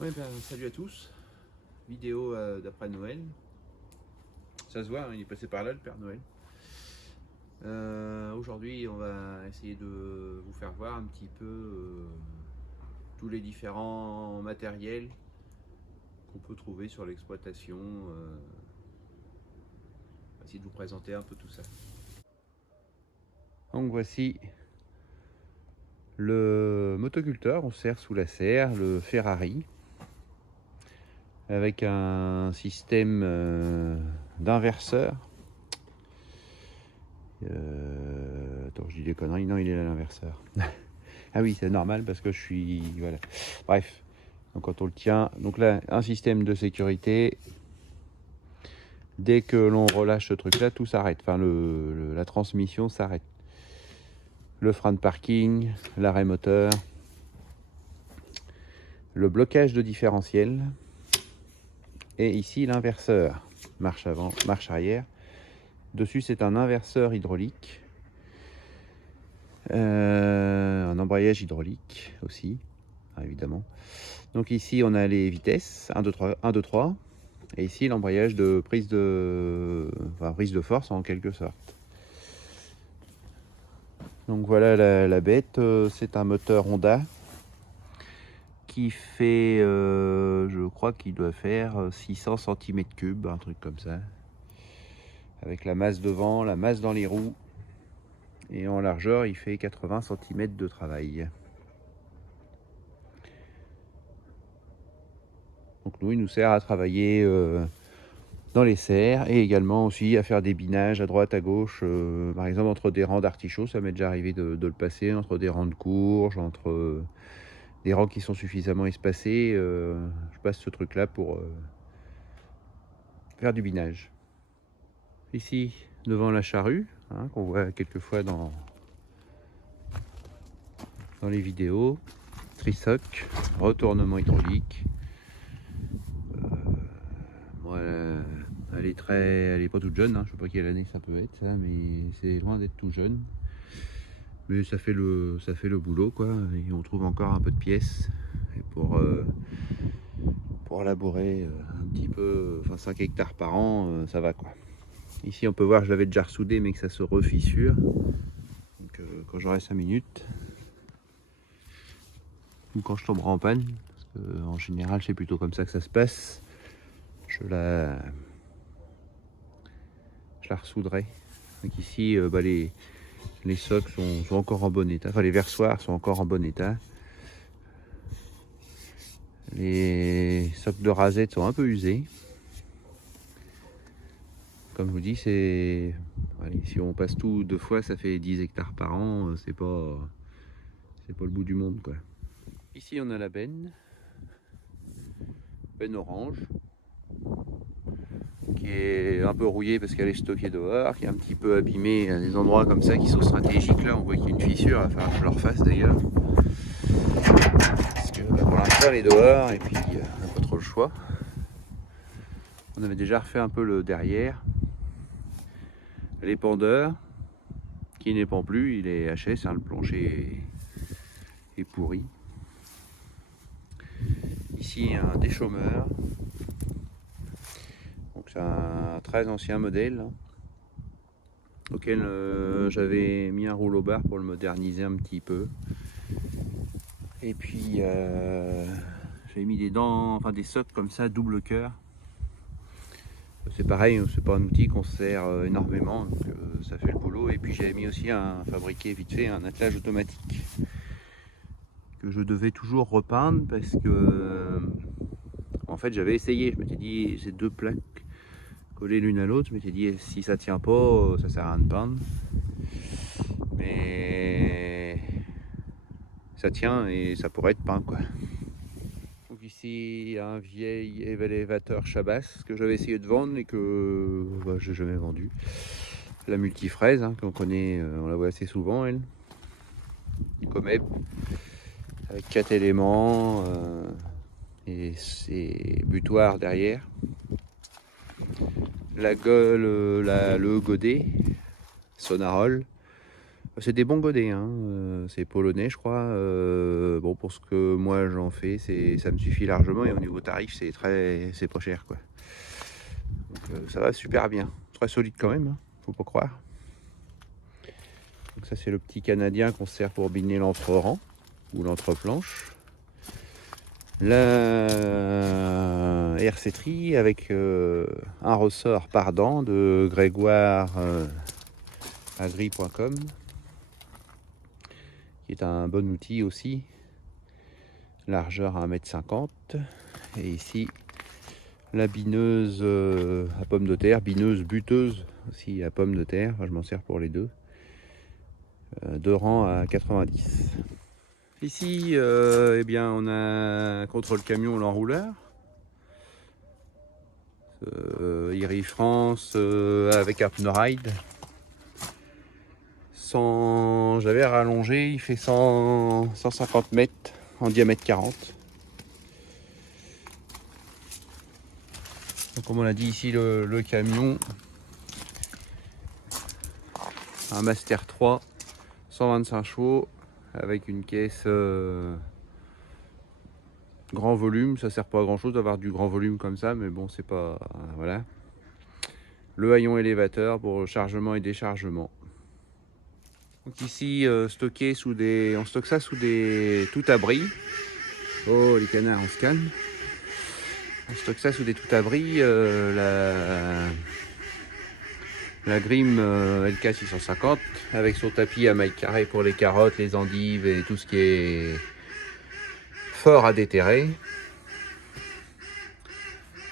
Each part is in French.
Ouais, salut à tous. Vidéo d'après Noël. Ça se voit, hein, il est passé par là le Père Noël. Aujourd'hui, on va essayer de vous faire voir un petit peu tous les différents matériels qu'on peut trouver sur l'exploitation. On va essayer de vous présenter un peu tout ça. Donc voici le motoculteur, on sert sous la serre, le Ferrari, avec un système d'inverseur. Attends, je dis des conneries, non, il est à l'inverseur. Ah oui, c'est normal parce que je suis... Voilà. Bref, donc quand on le tient, donc là, un système de sécurité. Dès que l'on relâche ce truc-là, tout s'arrête. Enfin, la transmission s'arrête. Le frein de parking, l'arrêt moteur, le blocage de différentiel. Et ici, l'inverseur. Marche avant, marche arrière. Dessus, c'est un inverseur hydraulique. Un embrayage hydraulique aussi, évidemment. Donc ici, on a les vitesses, 1, 2, 3, 1, 2, 3. Et ici, l'embrayage de prise de force en quelque sorte. Donc voilà la bête, c'est un moteur Honda qui fait, je crois qu'il doit faire 600 cm3, un truc comme ça. Avec la masse devant, la masse dans les roues. Et en largeur, il fait 80 cm de travail. Donc nous, il nous sert à travailler dans les serres et également aussi à faire des binages à droite, à gauche. Par exemple, entre des rangs d'artichauts, ça m'est déjà arrivé de le passer, entre des rangs de courges, entre des rangs qui sont suffisamment espacés. Je passe ce truc-là pour faire du binage. Ici, devant la charrue, hein, qu'on voit quelquefois dans les vidéos. Trisoc, retournement hydraulique. Bon, elle est pas toute jeune, hein. Je sais pas quelle année ça peut être, ça, mais c'est loin d'être tout jeune. Mais ça fait le boulot, quoi. Et on trouve encore un peu de pièces. Et pour labourer un petit peu, enfin 5 hectares par an, ça va, quoi. Ici, on peut voir que je l'avais déjà ressoudé, mais que ça se refissure. Donc, quand j'aurai 5 minutes, ou quand je tomberai en panne, parce que en général, c'est plutôt comme ça que ça se passe, je la ressouderai. Donc ici, les socs sont encore en bon état, enfin les versoirs sont encore en bon état. Les socs de rasette sont un peu usés. Comme je vous dis, si on passe tout 2 fois, ça fait 10 hectares par an, c'est pas le bout du monde, quoi. Ici, on a la benne orange, qui est un peu rouillée parce qu'elle est stockée dehors, qui est un petit peu abîmée à des endroits comme ça qui sont stratégiques. Là, on voit qu'il y a une fissure, il va falloir que je le refasse d'ailleurs. Parce que pour l'instant, elle est dehors et puis on n'a pas trop le choix. On avait déjà refait un peu le derrière. L'épandeur, qui n'épand plus, il est HS, hein, le plancher est pourri. Ici, un déchômeur. Donc c'est un très ancien modèle, hein, auquel j'avais mis un rouleau bar pour le moderniser un petit peu. Et puis j'avais mis des dents, enfin des socs comme ça, double cœur. C'est pareil, c'est pas un outil qu'on sert énormément, donc ça fait le boulot. Et puis j'avais mis aussi fabriqué vite fait un attelage automatique que je devais toujours repeindre parce que en fait j'avais essayé, je m'étais dit ces 2 plaques collées l'une à l'autre, je m'étais dit si ça tient pas, ça sert à rien de peindre. Mais ça tient et ça pourrait être peint, quoi. Donc ici un vieil élévateur Chabas que j'avais essayé de vendre et que je n'ai jamais vendu. La multifraise, hein, qu'on connaît, on la voit assez souvent, elle. Comeb avec 4 éléments et ses butoirs derrière. La gueule, le godet Sonarol C'est des bons godets, hein. C'est polonais je crois. Bon, pour ce que moi j'en fais, ça me suffit largement, et au niveau tarif c'est pas cher quoi. Donc ça va super bien, très solide quand même, hein, faut pas croire. Donc ça c'est le petit canadien qu'on sert pour biner l'entre-rang ou l'entre-planche. La RC-Tri avec un ressort par dent de Grégoire agri.com, qui est un bon outil aussi. Largeur 1,50 m. Et ici la bineuse à pommes de terre, bineuse buteuse aussi à pommes de terre. Enfin, je m'en sers pour les deux. Deux rangs à 90. Ici, eh bien, on a contre le camion l'enrouleur. Iri France avec un pneu ride. J'avais rallongé, il fait 150 mètres en diamètre 40. Donc, comme on a dit ici, le camion, un Master 3, 125 chevaux, avec une caisse grand volume. Ça sert pas à grand chose d'avoir du grand volume comme ça, mais bon, c'est pas... voilà. Le haillon élévateur pour chargement et déchargement. Donc ici, stocké on stocke ça sous des tout-abris. Oh, les canards, on se calme. On stocke ça sous des tout-abris. La Grimm LK 650 avec son tapis à mailles carrées pour les carottes, les endives et tout ce qui est fort à déterrer.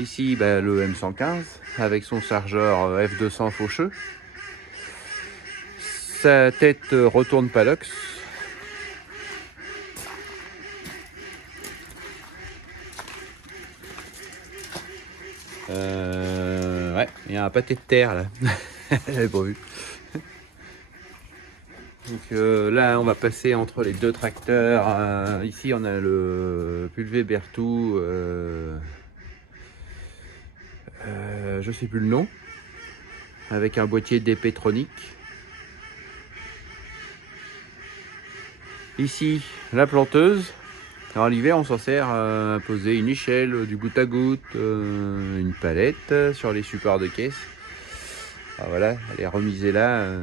Ici, le M115 avec son chargeur F200 faucheux. Sa tête retourne Palox. Ouais, il y a un pâté de terre là. J'avais pas vu. Donc là, on va passer entre les deux tracteurs. Ici, on a le Pulvé Berthoud. Je sais plus le nom. Avec un boîtier d'épétronique. Ici, la planteuse. Alors l'hiver, on s'en sert à poser une échelle, du goutte à goutte, une palette sur les supports de caisse. Alors voilà, elle est remisée là.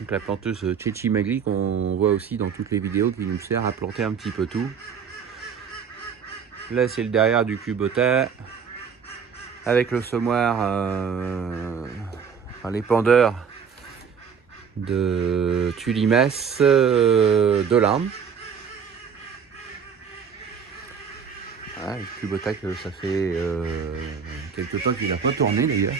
Donc la planteuse Chechi Magli qu'on voit aussi dans toutes les vidéos, qui nous sert à planter un petit peu tout. Là c'est le derrière du Kubota avec le semoir, enfin, les pendeurs de Tulimas de l'Inde. Voilà, le Kubota que ça fait quelques temps qu'il n'a pas tourné d'ailleurs.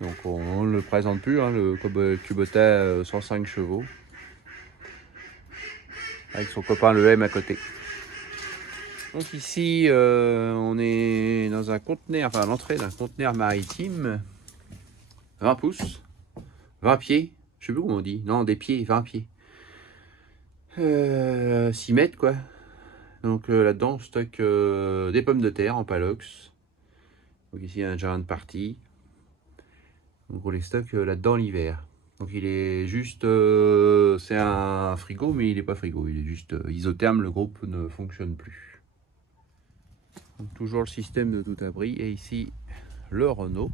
Donc on ne le présente plus, hein, le Kubota 105 chevaux. Avec son copain le M à côté. Donc ici on est dans un conteneur, enfin à l'entrée d'un conteneur maritime. 20 pouces, 20 pieds, je sais plus comment on dit, non des pieds, 20 pieds. 6 mètres quoi. Donc là-dedans on stocke des pommes de terre en palox. Donc ici il y a un giant party. Donc on les stocke là-dedans l'hiver. Donc il est juste, c'est un frigo, mais il n'est pas frigo, il est juste isotherme, le groupe ne fonctionne plus. Donc toujours le système de tout abri, et ici le Renault,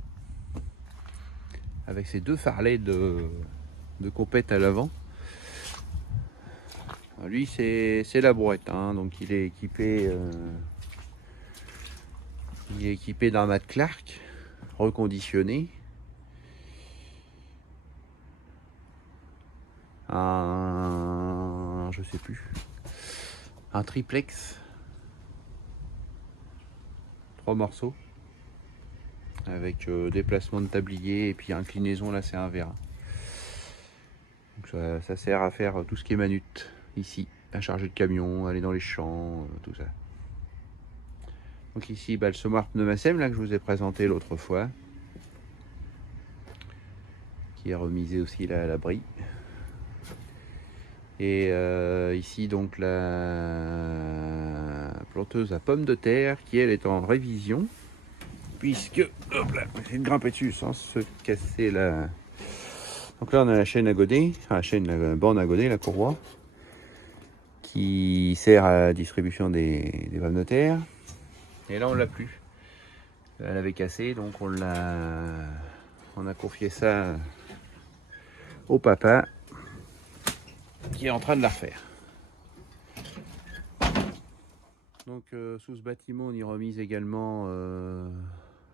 avec ses deux pharlets de compète à l'avant. Lui c'est la brouette, hein, donc il est équipé d'un mat Clark reconditionné. Je sais plus, un triplex, 3 morceaux avec déplacement de tablier et puis inclinaison, là c'est un vérin. Donc ça sert à faire tout ce qui est manute ici, à charger le camion, aller dans les champs, tout ça. Donc ici le semoir Pneumasem là que je vous ai présenté l'autre fois, qui est remisé aussi là à l'abri. Et ici donc la planteuse à pommes de terre qui elle est en révision. puisque hop là, j'ai de grimper dessus sans se casser la. Donc là on a la chaîne à godet, la bande à godet, la courroie, qui sert à la distribution des pommes de terre. Et là on l'a plus. Elle avait cassé, donc on a confié ça au papa qui est en train de la refaire. Donc sous ce bâtiment on y remise également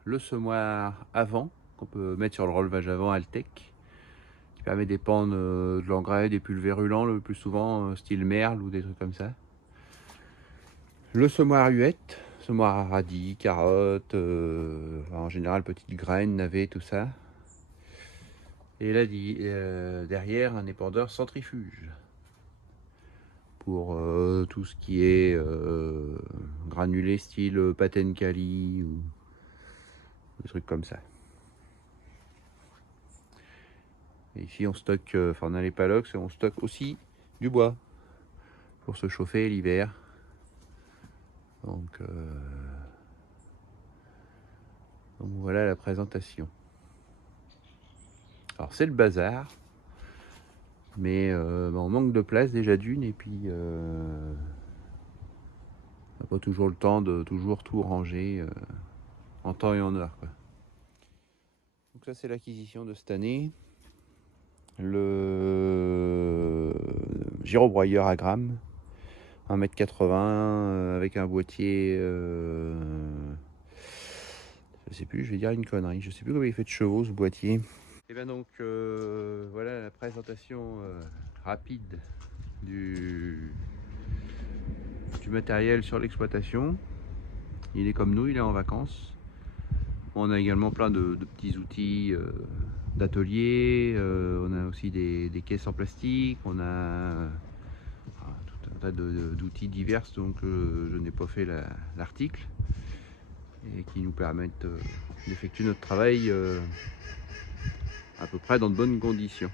le semoir avant qu'on peut mettre sur le relevage avant Altec, qui permet d'épandre de l'engrais, des pulvérulents le plus souvent style merle ou des trucs comme ça. Le semoir huette, semoir à radis, carottes, en général petites graines, navets, tout ça. Et là derrière un épandeur centrifuge pour tout ce qui est granulé style Patenkali ou des trucs comme ça. Et ici on stocke, on a les palox et on stocke aussi du bois pour se chauffer l'hiver. Donc voilà la présentation. Alors c'est le bazar, mais on manque de place déjà d'une, et puis on n'a pas toujours le temps de toujours tout ranger en temps et en heure, quoi. Donc ça c'est l'acquisition de cette année. Le gyrobroyeur à grammes, 1,80 m avec un boîtier, je sais plus, je vais dire une connerie, je sais plus combien il fait de chevaux ce boîtier. Et bien donc voilà la présentation rapide du matériel sur l'exploitation. Il est comme nous, il est en vacances. On a également plein de petits outils d'atelier, on a aussi des caisses en plastique, on a tout un tas d'outils divers, donc je n'ai pas fait l'article, et qui nous permettent d'effectuer notre travail à peu près dans de bonnes conditions.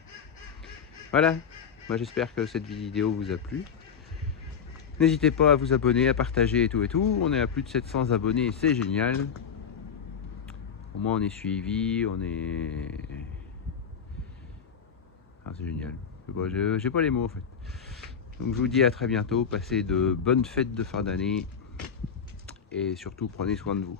Voilà, moi j'espère que cette vidéo vous a plu. N'hésitez pas à vous abonner, à partager et tout. On est à plus de 700 abonnés, c'est génial. Au moins on est suivi, on est... Ah, c'est génial. J'ai pas les mots en fait. Donc je vous dis à très bientôt, passez de bonnes fêtes de fin d'année et surtout prenez soin de vous.